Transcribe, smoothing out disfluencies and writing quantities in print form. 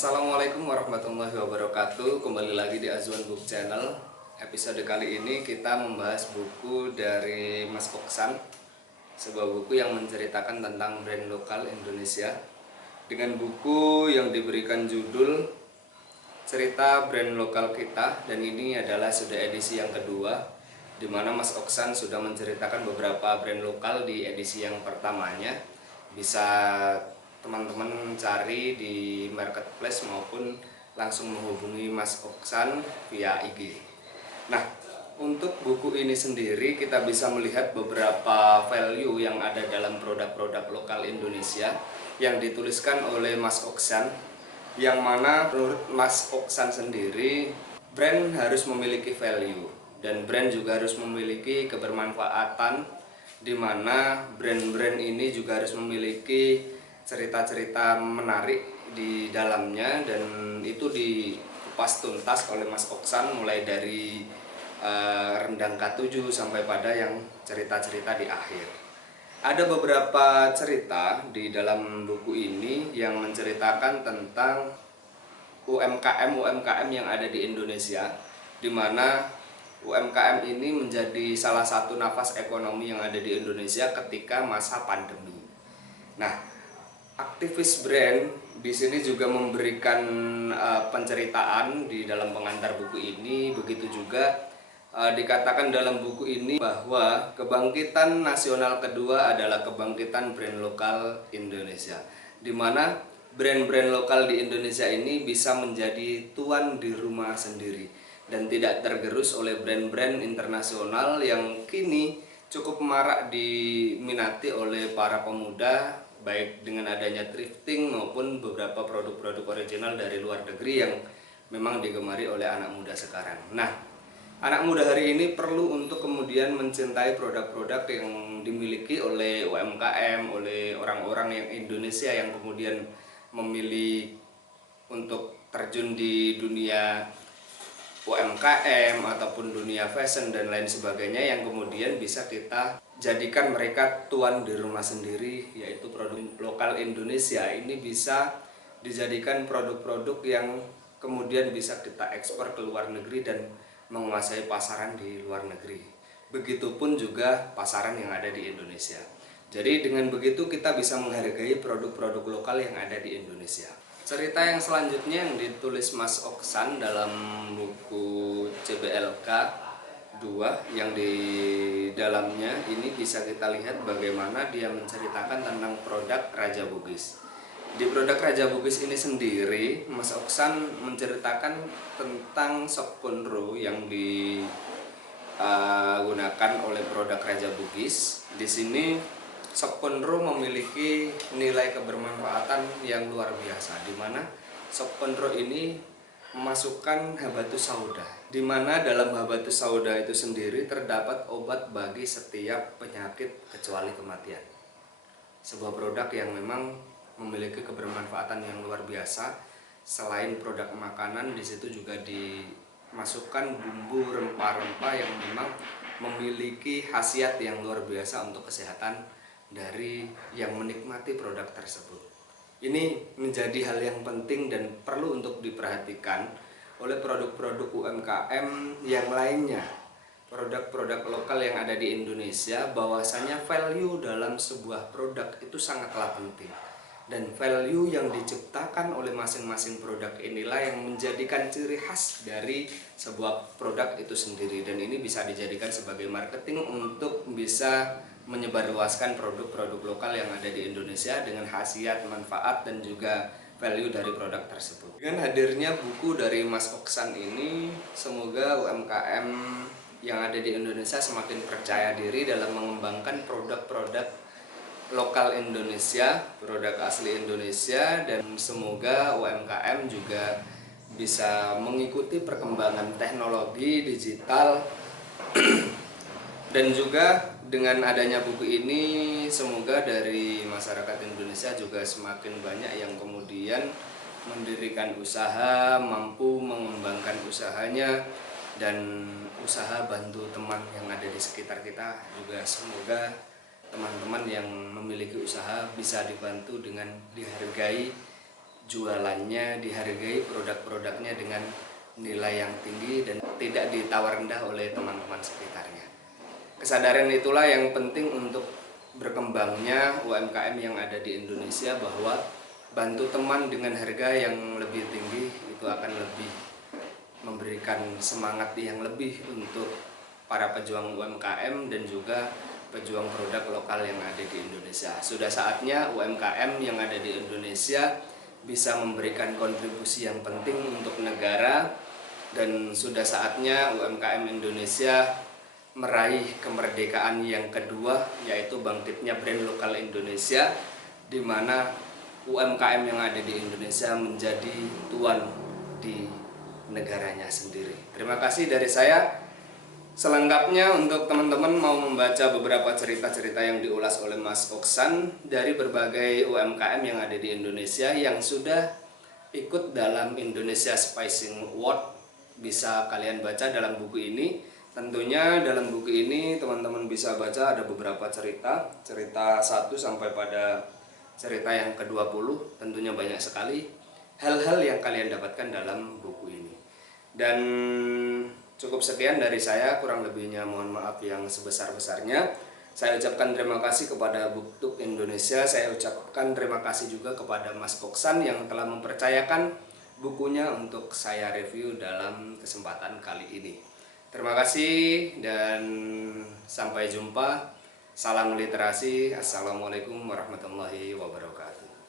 Assalamualaikum warahmatullahi wabarakatuh. Kembali lagi di Azwan Book Channel. Episode kali ini kita membahas buku dari Mas Oksan, sebuah buku yang menceritakan tentang brand lokal Indonesia, dengan buku yang diberikan judul Cerita Brand Lokal Kita. Dan ini adalah sudah edisi yang kedua, di mana Mas Oksan sudah menceritakan beberapa brand lokal di edisi yang pertamanya. Bisa teman-teman cari di marketplace maupun langsung menghubungi Mas Oksan via IG. Nah, untuk buku ini sendiri kita bisa melihat beberapa value yang ada dalam produk-produk lokal Indonesia yang dituliskan oleh Mas Oksan, yang mana menurut Mas Oksan sendiri brand harus memiliki value dan brand juga harus memiliki kebermanfaatan, di mana brand-brand ini juga harus memiliki cerita-cerita menarik di dalamnya, dan itu dikupas tuntas oleh Mas Oksan mulai dari rendang K7 sampai pada yang cerita-cerita di akhir. Ada beberapa cerita di dalam buku ini yang menceritakan tentang UMKM yang ada di Indonesia, di mana UMKM ini menjadi salah satu nafas ekonomi yang ada di Indonesia ketika masa pandemi. Nah, aktivis brand di sini juga memberikan penceritaan di dalam pengantar buku ini. Begitu juga dikatakan dalam buku ini bahwa kebangkitan nasional kedua adalah kebangkitan brand lokal Indonesia, di mana brand-brand lokal di Indonesia ini bisa menjadi tuan di rumah sendiri dan tidak tergerus oleh brand-brand internasional yang kini cukup marak diminati oleh para pemuda, baik dengan adanya thrifting maupun beberapa produk-produk original dari luar negeri yang memang digemari oleh anak muda sekarang. Nah, anak muda hari ini perlu untuk kemudian mencintai produk-produk yang dimiliki oleh UMKM, oleh orang-orang yang Indonesia yang kemudian memilih untuk terjun di dunia UMKM ataupun dunia fashion dan lain sebagainya, yang kemudian bisa kita jadikan mereka tuan di rumah sendiri, yaitu produk lokal Indonesia ini bisa dijadikan produk-produk yang kemudian bisa kita ekspor ke luar negeri dan menguasai pasaran di luar negeri. Begitupun juga pasaran yang ada di Indonesia. Jadi dengan begitu kita bisa menghargai produk-produk lokal yang ada di Indonesia. Cerita yang selanjutnya yang ditulis Mas Oksan dalam buku CBLK 2, yang di dalamnya ini bisa kita lihat bagaimana dia menceritakan tentang produk Raja Bugis. Di produk Raja Bugis ini sendiri, Mas Oksan menceritakan tentang sop konro yang digunakan oleh produk Raja Bugis. Di sini sop konro memiliki nilai kebermanfaatan yang luar biasa, di mana sop konro ini memasukkan habatus sauda, di mana dalam habatus sauda itu sendiri terdapat obat bagi setiap penyakit kecuali kematian. Sebuah produk yang memang memiliki kebermanfaatan yang luar biasa. Selain produk makanan, di situ juga dimasukkan bumbu rempah-rempah yang memang memiliki khasiat yang luar biasa untuk kesehatan dari yang menikmati produk tersebut. Ini menjadi hal yang penting dan perlu untuk diperhatikan oleh produk-produk UMKM yang lainnya, produk-produk lokal yang ada di Indonesia, bahwasanya value dalam sebuah produk itu sangatlah penting. Dan value yang diciptakan oleh masing-masing produk inilah yang menjadikan ciri khas dari sebuah produk itu sendiri. Dan ini bisa dijadikan sebagai marketing untuk bisa menyebarluaskan produk-produk lokal yang ada di Indonesia dengan khasiat, manfaat, dan juga value dari produk tersebut. Dengan hadirnya buku dari Mas Oksan ini, semoga UMKM yang ada di Indonesia semakin percaya diri dalam mengembangkan produk-produk lokal Indonesia, produk asli Indonesia, dan semoga UMKM juga bisa mengikuti perkembangan teknologi digital. Dan juga dengan adanya buku ini, semoga dari masyarakat Indonesia juga semakin banyak yang kemudian mendirikan usaha, mampu mengembangkan usahanya, dan usaha bantu teman yang ada di sekitar kita. Juga semoga teman-teman yang memiliki usaha bisa dibantu dengan dihargai jualannya dihargai, produk-produknya dengan nilai yang tinggi dan tidak ditawar rendah oleh teman-teman sekitarnya. Kesadaran itulah yang penting untuk berkembangnya UMKM yang ada di Indonesia, bahwa bantu teman dengan harga yang lebih tinggi itu akan lebih memberikan semangat yang lebih untuk para pejuang UMKM dan juga pejuang produk lokal yang ada di Indonesia. Sudah saatnya UMKM yang ada di Indonesia bisa memberikan kontribusi yang penting untuk negara, dan sudah saatnya UMKM Indonesia meraih kemerdekaan yang kedua, yaitu bangkitnya brand lokal Indonesia, di mana UMKM yang ada di Indonesia menjadi tuan di negaranya sendiri. Terima kasih dari saya. Selengkapnya untuk teman-teman mau membaca beberapa cerita-cerita yang diulas oleh Mas Oksan dari berbagai UMKM yang ada di Indonesia yang sudah ikut dalam Indonesia Spicing Award, bisa kalian baca dalam buku ini. Tentunya dalam buku ini teman-teman bisa baca ada beberapa cerita 1 sampai pada cerita yang ke-20. Tentunya banyak sekali hal-hal yang kalian dapatkan dalam buku ini. Dan cukup sekian dari saya, kurang lebihnya mohon maaf yang sebesar-besarnya. Saya ucapkan terima kasih kepada BookTube Indonesia. Saya ucapkan terima kasih juga kepada Mas Oksan yang telah mempercayakan bukunya untuk saya review dalam kesempatan kali ini. Terima kasih dan sampai jumpa. Salam literasi. Assalamualaikum warahmatullahi wabarakatuh.